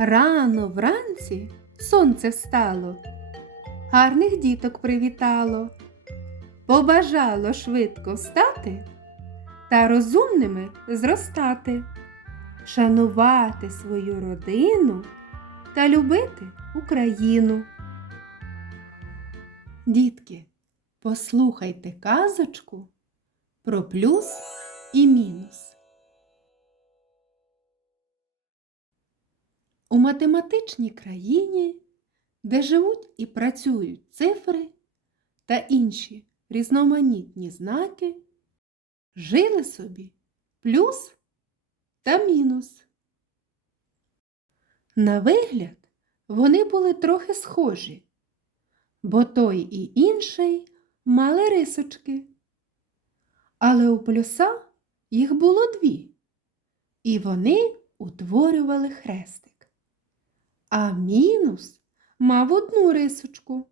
Рано вранці сонце встало, гарних діток привітало, побажало швидко встати та розумними зростати, шанувати свою родину та любити Україну. Дітки, послухайте казочку про плюс і мінус. У математичній країні, де живуть і працюють цифри та інші різноманітні знаки, жили собі плюс та мінус. На вигляд вони були трохи схожі, бо той і інший мали рисочки. Але у плюса їх було дві, і вони утворювали хрестик. А мінус мав одну рисочку.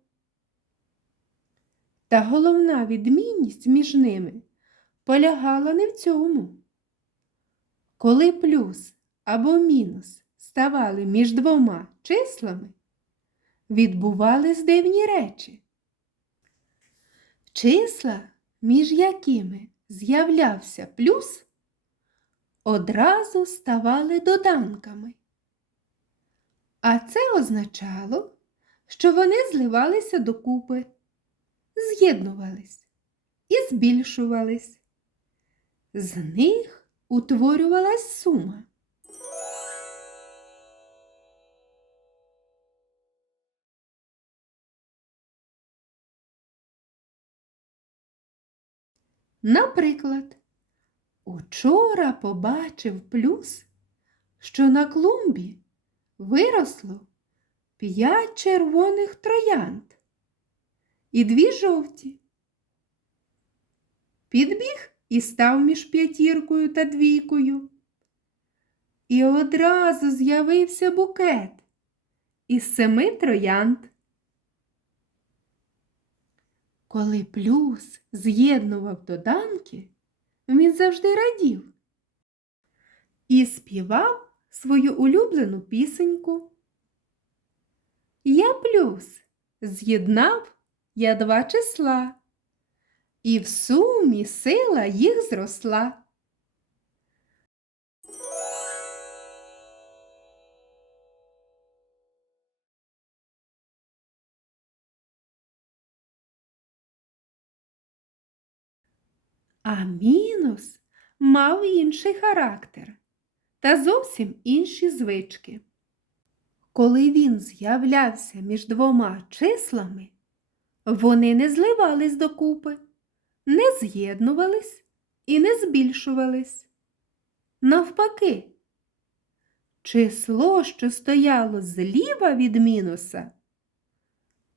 Та головна відмінність між ними полягала не в цьому. Коли плюс або мінус ставали між двома числами, відбувались дивні речі. Числа, між якими з'являвся плюс, одразу ставали доданками. А це означало, що вони зливалися докупи, з'єднувались і збільшувались. З них утворювалась сума. Наприклад, учора побачив плюс, що на клумбі виросло п'ять червоних троянд і дві жовті. Підбіг і став між п'ятіркою та двійкою. І одразу з'явився букет із семи троянд. Коли плюс з'єднував доданки, він завжди радів і співав свою улюблену пісеньку. Я плюс з'єднав я два числа, і в сумі сила їх зросла. А мінус мав інший характер та зовсім інші звички. Коли він з'являвся між двома числами, вони не зливались докупи, не з'єднувались і не збільшувались. Навпаки, число, що стояло зліва від мінуса,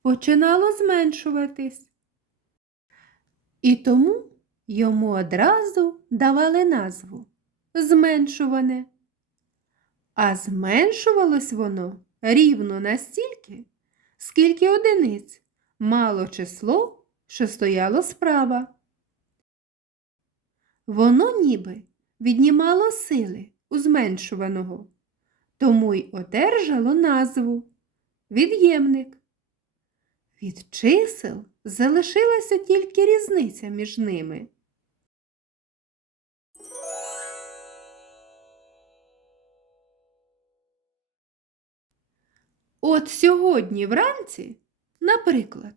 починало зменшуватись. І тому йому одразу давали назву зменшуване. А зменшувалось воно рівно настільки, скільки одиниць мало число, що стояло справа. Воно ніби віднімало сили у зменшуваного, тому й одержало назву від'ємник. Від чисел залишилася тільки різниця між ними. От сьогодні вранці, наприклад,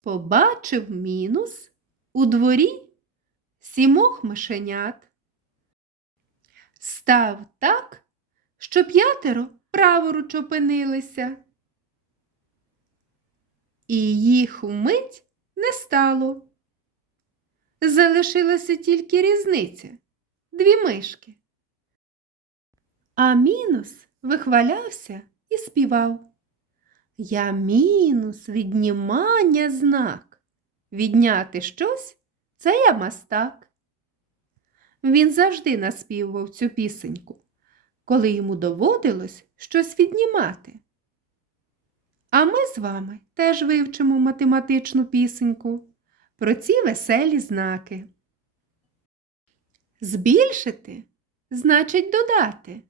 побачив мінус у дворі сімох мишенят. Став так, що п'ятеро праворуч опинилися. І їх вмить не стало. Залишилася тільки різниця дві мишки. А мінус вихвалявся і співав. Я мінус віднімання знак. Відняти щось це я мастак. Він завжди наспівував цю пісеньку, коли йому доводилось щось віднімати. А ми з вами теж вивчимо математичну пісеньку про ці веселі знаки. Збільшити значить додати.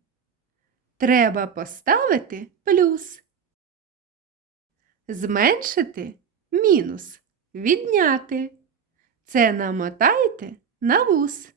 треба поставити плюс. Зменшити мінус. Відняти. Це намотайте на вус.